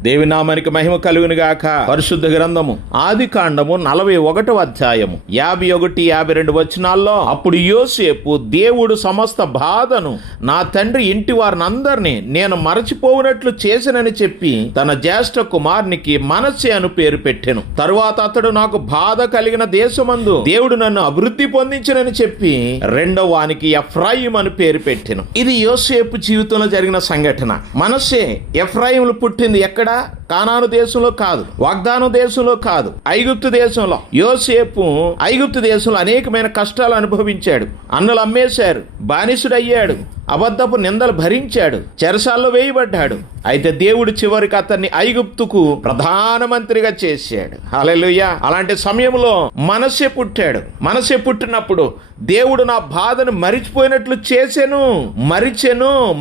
దేవుని నామానికి మహిమ కలుగును గాక. పరిశుద్ధ గ్రంథము ఆదికాండము 41వ అధ్యాయము 51, 52 వచనాల్లో, అప్పుడు యోసేపు దేవుడు సమస్త బాధను నా తండ్రి ఇంటి వారినందరినీ నేను మరచిపోవునట్లు చేసినని చెప్పి తన జ్యేష్ఠ కుమారునికి మనస్సే అను పేరు పెట్టెను. తరువాత అతడు నాకు బాధ కలిగిన దేశమందు దేవుడు నన్ను అభివృద్ధి పొందించినని చెప్పి రెండవ వానికి ఎఫ్రాయిం అని పేరు పెట్టెను. ఇది యోసేపు జీవితంలో జరిగిన సంఘటన. మనస్సే ఎఫ్రాయిములు పుట్టింది ఎక్కడ? కానాను దేశంలో కాదు, వాగ్దానం దేశంలో కాదు, ఐగుప్తు దేశంలో. యోసేపు ఐగుప్తు దేశంలో అనేకమైన కష్టాలు అనుభవించాడు. అన్నులు అమ్మేశారు, బానిసుడయ్యాడు, అబద్ధపు నిందలు భరించాడు, చెరసాల్లో వేయబడ్డాడు. అయితే దేవుడు చివరికి అతన్ని ఐగుప్తుకు ప్రధానమంత్రిగా చేశాడు. హల్లెలూయా. అలాంటి సమయంలో మనస్సే పుట్టాడు. మనస్సే పుట్టినప్పుడు దేవుడు నా బాధను మరిచిపోయినట్లు చేసెను,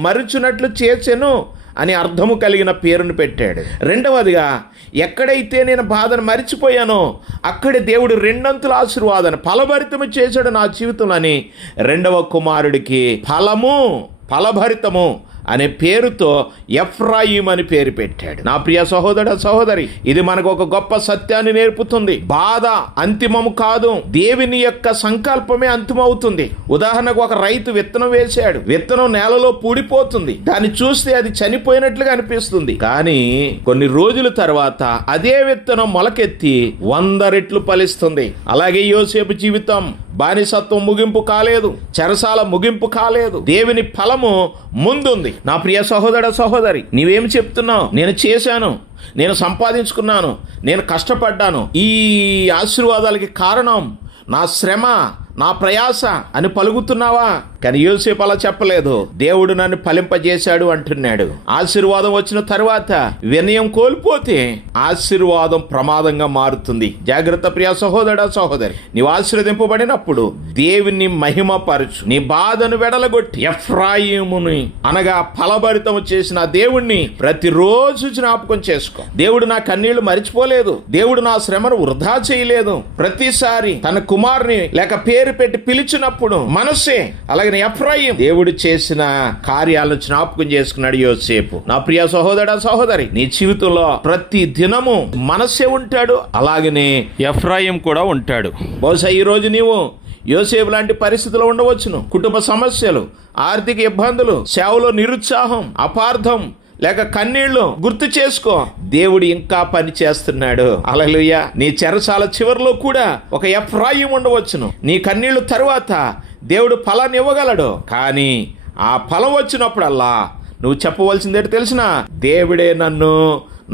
మరిచినట్లు చేసెను అని అర్థము కలిగిన పేరును పెట్టాడు. రెండవదిగా, ఎక్కడైతే నేను బాధను మరిచిపోయానో అక్కడే దేవుడు రెండంతుల ఆశీర్వాదాన్ని ఫలభరితము చేశాడు నా జీవితంలో అని రెండవ కుమారుడికి ఫలభరితము అనే పేరుతో ఎఫ్రాయిం అని పేరు పెట్టాడు. నా ప్రియ సహోదర సహోదరి, ఇది మనకు ఒక గొప్ప సత్యాన్ని నేర్పుతుంది. బాధ అంతిమము కాదు, దేవుని యొక్క సంకల్పమే అంతిమవుతుంది. ఉదాహరణకు, ఒక రైతు విత్తనం వేశాడు, విత్తనం నేలలో పూడిపోతుంది, దాన్ని చూస్తే అది చనిపోయినట్లుగా అనిపిస్తుంది. కానీ కొన్ని రోజుల తర్వాత అదే విత్తనం మొలకెత్తి 100 రెట్లు ఫలిస్తుంది. అలాగే యోసేపు జీవితం బానిసత్వం ముగింపు కాలేదు, చెరసాల ముగింపు కాలేదు, దేవుని ఫలము ముందుంది. నా ప్రియ సహోదర సహోదరి, నీవేమి చెప్తున్నావు? నేను చేశాను, నేను సంపాదించుకున్నాను, నేను కష్టపడ్డాను, ఈ ఆశీర్వాదాలకి కారణం నా శ్రమ, నా ప్రయాస అని పలుకుతున్నావా? కానీ యోసేపు అలా చెప్పలేదు. దేవుడు నన్ను ఫలింపజేశాడు అంటున్నాడు. ఆశీర్వాదం వచ్చిన తర్వాత వినయం కోల్పోతే ఆశీర్వాదం ప్రమాదంగా మారుతుంది. జాగ్రత్త ప్రియ సహోదర సహోదరి, నీవు ఆశీర్వదింపబడినప్పుడు దేవుని మహిమపరచు. నీ బాధను వెడలగొట్టి ఎఫ్రాయిముని అనగా ఫలభరితము చేసిన దేవుణ్ణి ప్రతిరోజు జ్ఞాపకం చేసుకో. దేవుడు నా కన్నీళ్లు మరిచిపోలేదు, దేవుడు నా శ్రమను వృధా చేయలేదు. ప్రతిసారి తన కుమారుని లేక పేరు పెట్టి పిలిచినప్పుడు మనస్సే, అలాగే ఎఫ్రాయిం దేవుడు చేసిన కార్యాలను జ్ఞాపకం చేసుకున్నాడు యోసేపు. నా ప్రియ సహోదర సహోదరి, నీ జీవితంలో ప్రతి దినము మనస్సే ఉంటాడు, అలాగనే ఎఫ్రాయిం కూడా ఉంటాడు. బహుశా ఈ రోజు నీవు యోసేపు లాంటి పరిస్థితుల్లో ఉండవచ్చును. కుటుంబ సమస్యలు, ఆర్థిక ఇబ్బందులు, సేవలో నిరుత్సాహం, అపార్థం లేక కన్నీళ్లు గుర్తు చేసుకో. దేవుడు ఇంకా పని చేస్తున్నాడు. హల్లెలూయా. నీ చెరసాల చివరిలో కూడా ఒక ఎఫ్రాయిం ఉండవచ్చును. నీ కన్నీళ్లు తరువాత దేవుడు ఫలాన్ని ఇవ్వగలడు. కానీ ఆ ఫలం వచ్చినప్పుడల్లా నువ్వు చెప్పవలసిందేంటి తెలిసిన? దేవుడే నన్ను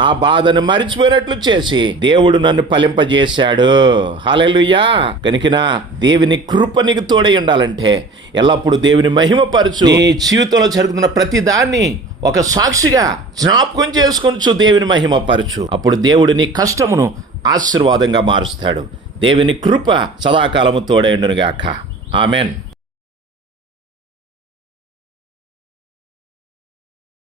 నా బాధను మరిచిపోయినట్లు చేసి దేవుడు నన్ను ఫలింపజేశాడు. హల్లెలూయా. కనుక దేవుని కృప నీకు తోడై ఉండాలంటే ఎల్లప్పుడూ దేవుని మహిమపరచు. నీ జీవితంలో జరుగుతున్న ప్రతి దాన్ని ఒక సాక్షిగా జ్ఞాపకం చేసుకొనొచ్చు, దేవుని మహిమపరచు. అప్పుడు దేవుడు నీ కష్టమును ఆశీర్వాదంగా మారుస్తాడు. దేవుని కృప సదాకాలము తోడై ఉండును గాక. ఆమెన్.